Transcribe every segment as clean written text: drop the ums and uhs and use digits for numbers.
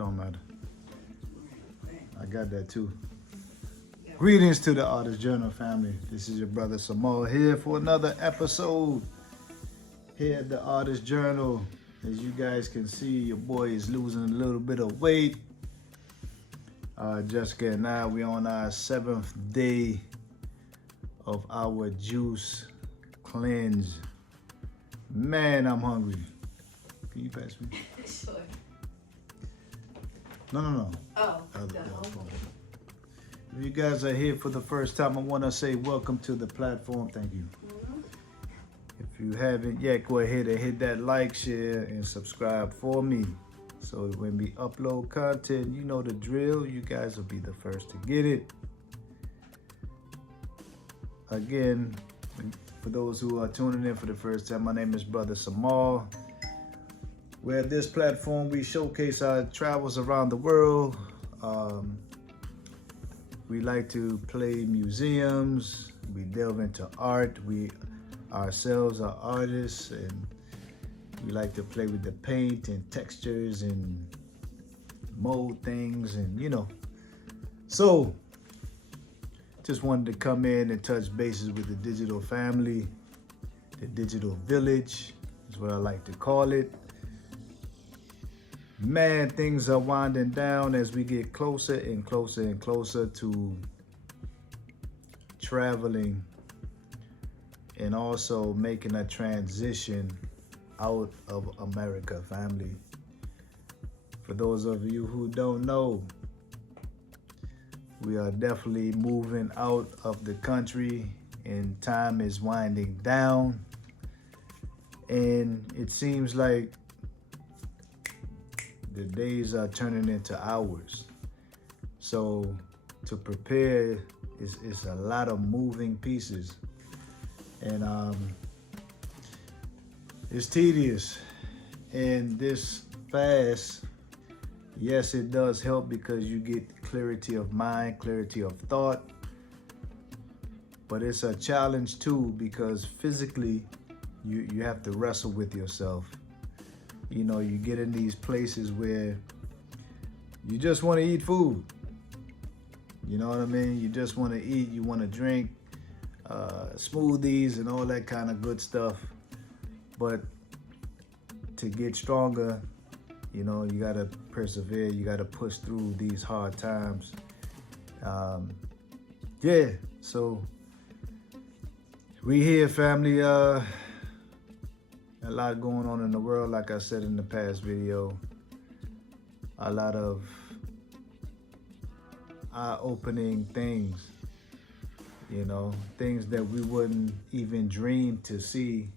don't matter. I got that too. Greetings to the Artist Journal family. This is your brother Samal here for another episode here at the Artist Journal. As you guys can see, your boy is losing a little bit of weight. Jessica and I, we're on our 7th day of our juice cleanse. Man, I'm hungry. Can you pass me? Sure. No. Oh, Other phone. If you guys are here for the first time, I want to say welcome to the platform. Thank you. If you haven't yet, go ahead and hit that like, share, and subscribe for me. So when we upload content, you know the drill. You guys will be the first to get it. Again, for those who are tuning in for the first time, my name is Brother Samal. Where at this platform, we showcase our travels around the world. We like to play museums. We delve into art. We ourselves are artists, and we like to play with the paint and textures and mold things, and So, just wanted to come in and touch bases with the digital family, the digital village is what I like to call it. Man, things are winding down as we get closer and closer and closer to traveling and also making a transition out of America, family. For those of you who don't know, we are definitely moving out of the country and time is winding down. And it seems like the days are turning into hours. So to prepare is a lot of moving pieces. And it's tedious. And this fast, yes, it does help because you get clarity of mind, clarity of thought. But it's a challenge too because physically you have to wrestle with yourself. You get in these places where you just want to eat food. You know what I mean? You just want to eat, you want to drink smoothies and all that kind of good stuff. But to get stronger, you got to persevere. You got to push through these hard times. So we here, family. A lot going on in the world, like I said in the past video. A lot of eye-opening things, things that we wouldn't even dream to see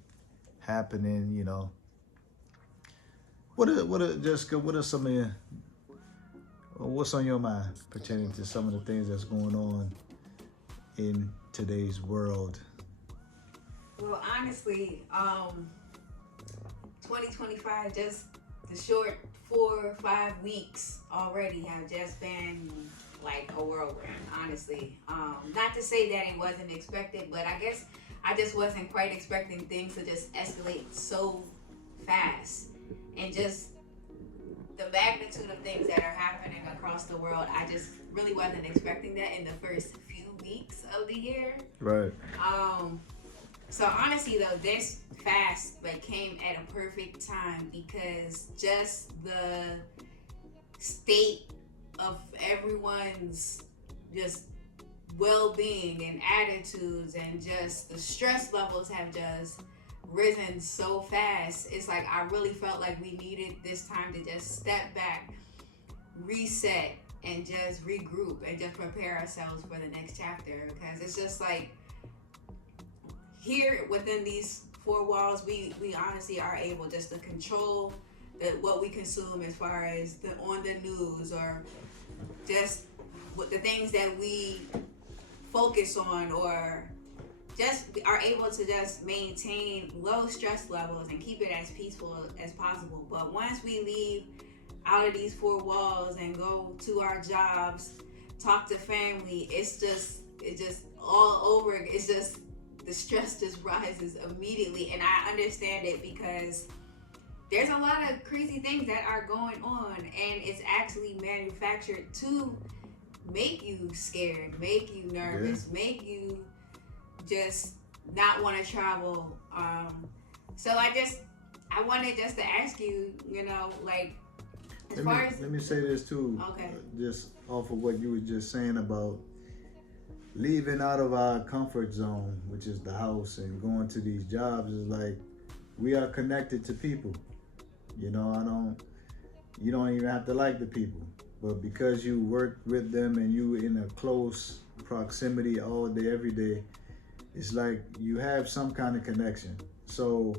happening, Jessica, what are some of what's on your mind pertaining to some of the things that's going on in today's world? Well, honestly, 2025, just the short 4 or 5 weeks already have just been like a whirlwind, honestly. Not to say that it wasn't expected, but I guess I just wasn't quite expecting things to just escalate so fast. And just the magnitude of things that are happening across the world, I just really wasn't expecting that in the first few weeks of the year. Right. So honestly though, this fast came at a perfect time because just the state of everyone's just well-being and attitudes and just the stress levels have just risen so fast. It's like I really felt like we needed this time to just step back, reset, and just regroup and just prepare ourselves for the next chapter, because it's just like here within these 4 walls, we honestly are able just to control what we consume as far as on the news or just the things that we focus on, or just are able to just maintain low stress levels and keep it as peaceful as possible. But once we leave out of these 4 walls and go to our jobs, talk to family, it's just all over. It's just the stress just rises immediately. And I understand it because there's a lot of crazy things that are going on, and it's actually manufactured to make you scared, make you nervous, make you just not want to travel. So I wanted just to ask you, like, let me say this too. Okay. Just off of what you were just saying about leaving out of our comfort zone, which is the house, and going to these jobs, is like we are connected to people. You don't even have to like the people, but because you work with them and you in a close proximity all day, every day, it's like you have some kind of connection. So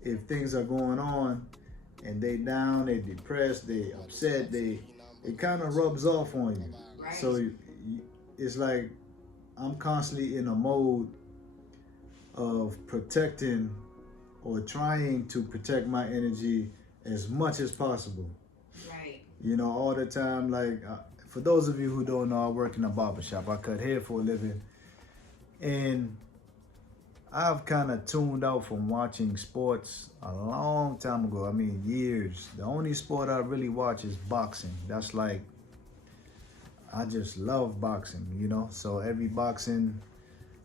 if things are going on and they down, they depressed, they upset, it kind of rubs off on you. Right. So it's like I'm constantly in a mode of protecting or trying to protect my energy as much as possible. Right. All the time. Like, for those of you who don't know, I work in a barbershop. I cut hair for a living. And I've kind of tuned out from watching sports a long time ago. I mean, years. The only sport I really watch is boxing. That's like, I just love boxing, So every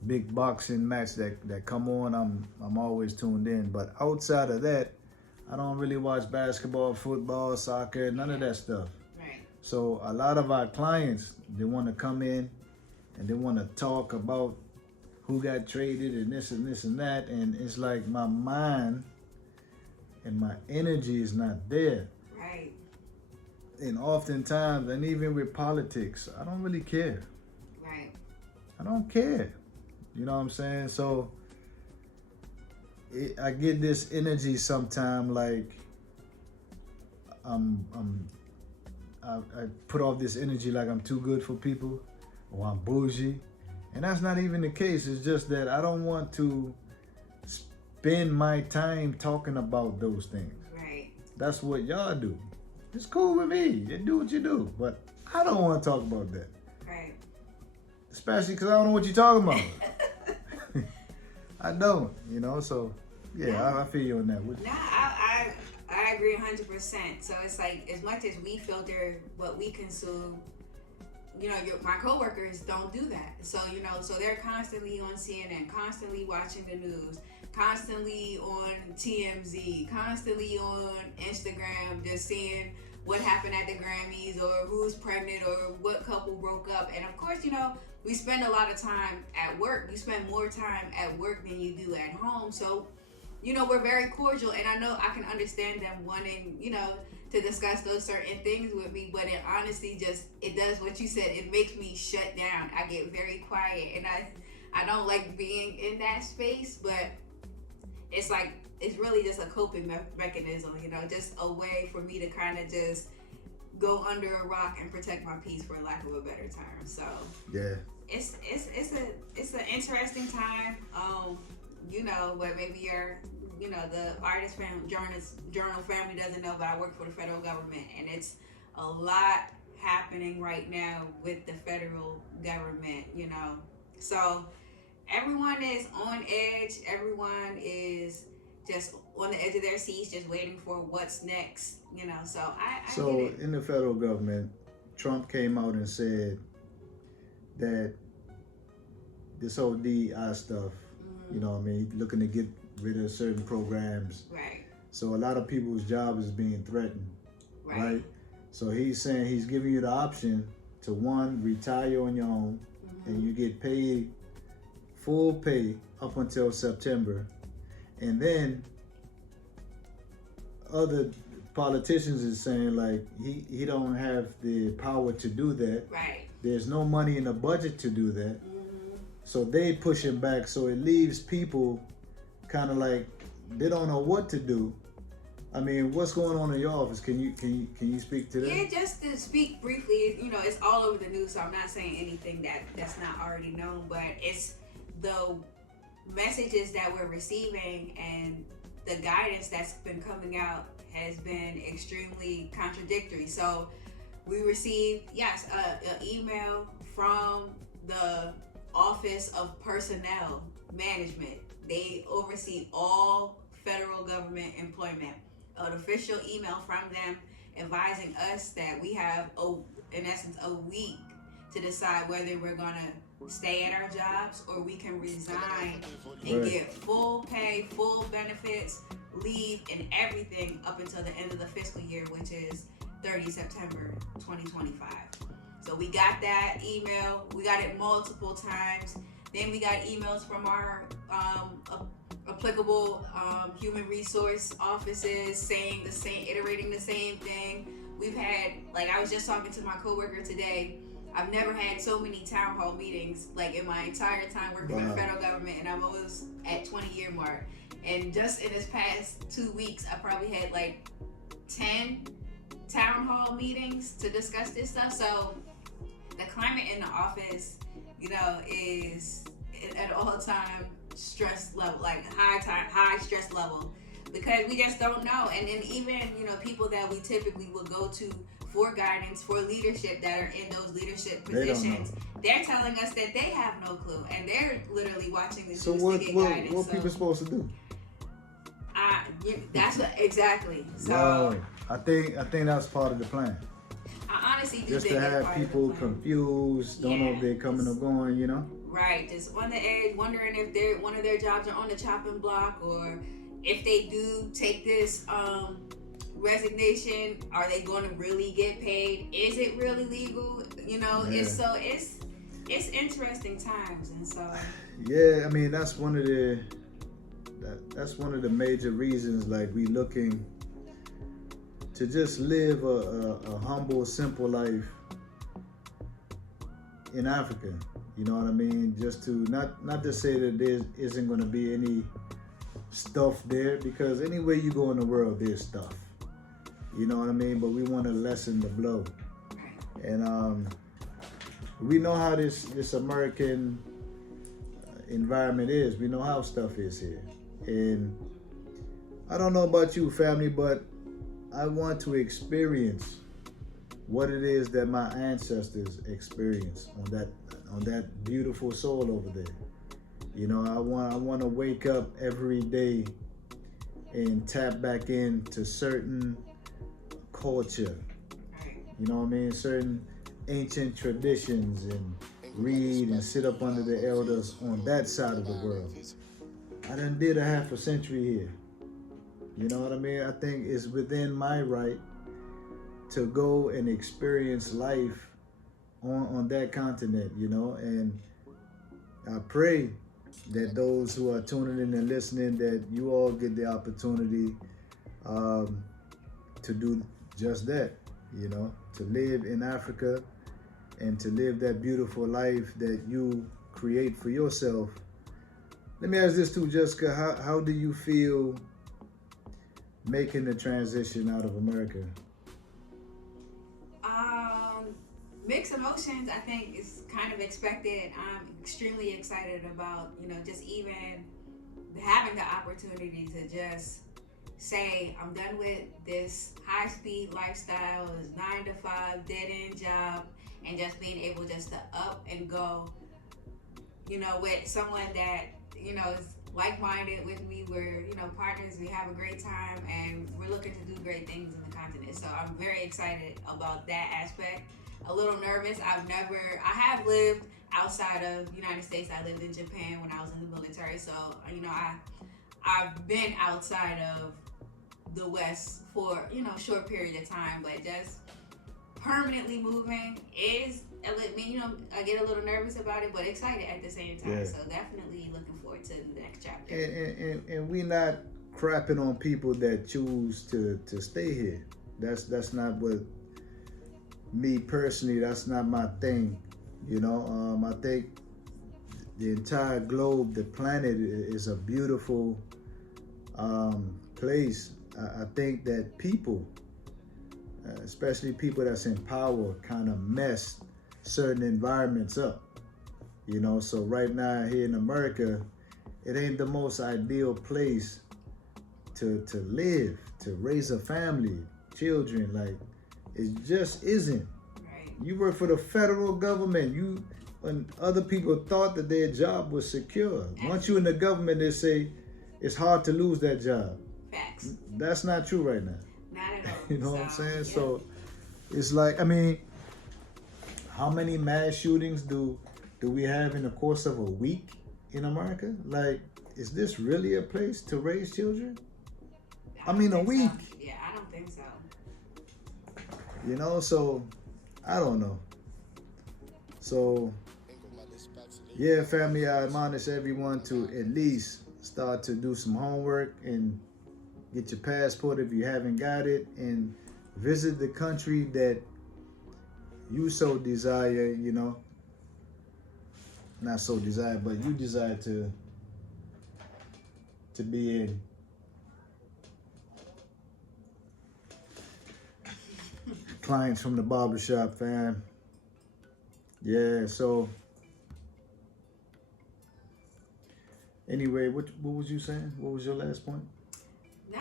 big boxing match that come on, I'm always tuned in. But outside of that, I don't really watch basketball, football, soccer, none of that stuff. Right. So a lot of our clients, they want to come in and they want to talk about who got traded and this and this and that, and it's like my mind and my energy is not there. Right. And oftentimes, and even with politics, I don't really care. Right. I don't care. You know what I'm saying? So I get this energy sometime, like I put off this energy like I'm too good for people or I'm bougie. And that's not even the case. It's just that I don't want to spend my time talking about those things. Right. That's what y'all do. It's cool with me. You do what you do. But I don't want to talk about that. Right. Especially because I don't know what you're talking about. I don't, so yeah, I feel you on that. No, I agree 100%. So it's like, as much as we filter what we consume, my coworkers don't do that. So, so they're constantly on CNN, constantly watching the news, constantly on TMZ, constantly on Instagram, just seeing what happened at the Grammys or who's pregnant or what couple broke up. And of course, we spend a lot of time at work. You spend more time at work than you do at home. So, we're very cordial, and I know I can understand them wanting, to discuss those certain things with me, but it honestly it does what you said. It makes me shut down. I get very quiet, and I don't like being in that space, but it's like, it's really just a coping mechanism, just a way for me to kind of just go under a rock and protect my peace, for lack of a better term. So yeah, it's an interesting time. But maybe the artist family, journal family doesn't know, but I work for the federal government, and it's a lot happening right now with the federal government, So everyone is on edge. Everyone is just on the edge of their seats, just waiting for what's next, So So get it. In the federal government, Trump came out and said that this whole DEI stuff, looking to get rid of certain programs. Right. So a lot of people's job is being threatened, right? So he's saying he's giving you the option to, one, retire on your own, and you get paid full pay up until September. And then other politicians is saying like he don't have the power to do that. Right. There's no money in the budget to do that. So they push him back. So it leaves people kind of like they don't know what to do. I mean, what's going on in your office? Can you speak to that? Yeah, just to speak briefly, it's all over the news, so I'm not saying anything that's not already known, but it's the messages that we're receiving and the guidance that's been coming out has been extremely contradictory. So we received, an email from the Office of Personnel Management. They oversee all federal government employment. an official email from them advising us that we have, in essence, a week to decide whether we're going to stay at our jobs or we can resign and get full pay, full benefits, leave, and everything up until the end of the fiscal year, which is 30 September 2025. So we got that email. We got it multiple times. Then we got emails from our applicable human resource offices saying the same, iterating the same thing. We've had, like, I was just talking to my coworker today. I've never had so many town hall meetings, like, in my entire time working in the federal government, and I'm almost at 20-year mark. And just in this past 2 weeks, I probably had like 10 town hall meetings to discuss this stuff. So the climate in the office, you know, is at all time stress level, like high stress level, because we just don't know. And then even, you know, people that we typically would go to for guidance, for leadership, that are in those leadership positions, they're telling us that they have no clue, and they're literally watching the news to get guidance. What people supposed to do? That's what exactly. So no, I think that's part of the plan. I honestly just to have people confused, don't know if they're coming or going, you know. Right, just on the edge, wondering if one of their jobs are on the chopping block, or if they do take this resignation, are they going to really get paid? Is it really legal? You know, it's interesting times, and so. Yeah, I mean that's one of the major reasons, like, we looking to just live a humble, simple life in Africa. You know what I mean? Just to not to say that there isn't going to be any stuff there, because anywhere you go in the world, there's stuff. You know what I mean? But we want to lessen the blow, and we know how this American environment is. We know how stuff is here, and I don't know about you, family, but I want to experience what it is that my ancestors experienced on that beautiful soul over there. You know, I want to wake up every day and tap back into certain culture. You know what I mean? Certain ancient traditions, and read and sit up under the elders on that side of the world. I done did a half a century here. You know what I mean? I think it's within my right to go and experience life on that continent, you know, and I pray that those who are tuning in and listening, that you all get the opportunity to do just that, you know, to live in Africa and to live that beautiful life that you create for yourself. Let me ask this too, Jessica, how do you feel making the transition out of America? Mixed emotions. I think is kind of expected. I'm extremely excited about, you know, just even having the opportunity to just say I'm done with this high-speed lifestyle, this 9-to-5 dead-end job, and just being able just to up and go, you know, with someone that, you know, is like-minded with me. We're, you know, partners. We have a great time, and we're looking to do great things in the continent. So I'm very excited about that aspect. A little nervous. I have lived outside of the United States. I lived in Japan when I was in the military. So, you know, I've been outside of the West for, you know, a short period of time, but just permanently moving is, I mean, you know, I get a little nervous about it, but excited at the same time. Yeah. So definitely looking forward to the next chapter. And we not crapping on people that choose to stay here. That's not what, me personally, that's not my thing. You know, I think the entire globe, the planet, is a beautiful place. I think that people, especially people that's in power, kind of mess certain environments up. You know, so right now here in America, it ain't the most ideal place to live, to raise a family, children. Like, it just isn't. Right. You work for the federal government. When other people thought that their job was secure. Once you're in the government, they say it's hard to lose that job. Facts. That's not true right now. Not at all. You know what I'm saying? Yeah. So it's like, I mean, how many mass shootings do we have in the course of a week in America? Like, is this really a place to raise children? I mean, a week. So. Yeah, I don't think so. You know, so I don't know. So yeah, family, I admonish everyone to at least start to do some homework and get your passport if you haven't got it, and visit the country that you so desire, you know. Not so desire, but you desire to be in. Clients from the barbershop, fam. Yeah, so anyway, what was you saying? What was your last point? No,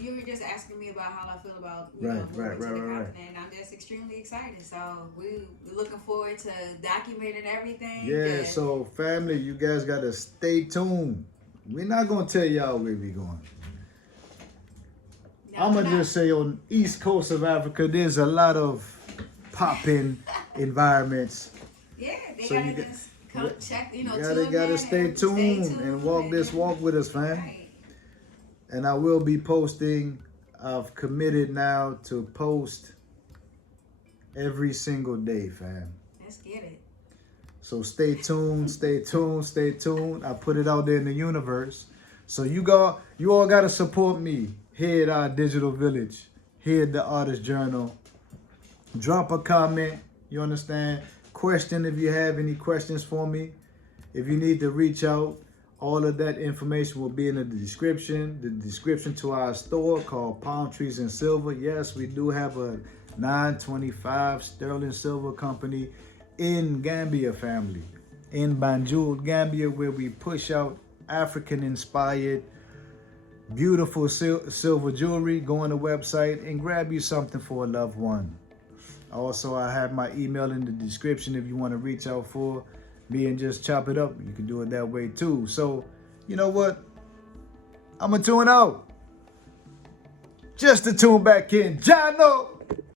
you were just asking me about how I feel about Right. and I'm just extremely excited. So we're looking forward to documenting everything. Yeah, so family, you guys gotta stay tuned. We're not gonna tell y'all where we going. No, I'm gonna just say on the east coast of Africa, there's a lot of popping environments. Yeah, they So gotta you just come check, You gotta stay tuned and walk this walk with us, fam. Right. And I will be posting. I've committed now to post every single day, fam. Let's get it. So stay tuned, stay tuned, stay tuned. I put it out there in the universe. So you all gotta support me here at our digital village, here at the Artist Journal. Drop a comment, you understand? Question if you have any questions for me. If you need to reach out, all of that information will be in the description to our store called Palm Trees and Silver. Yes, we do have a 925 sterling silver company in Gambia, family. In Banjul, Gambia, where we push out African-inspired, beautiful silver jewelry. Go on the website and grab you something for a loved one. Also, I have my email in the description if you want to reach out for me and just chop it up. You can do it that way too. So, you know what? I'm going to tune out. Just to tune back in. Jano!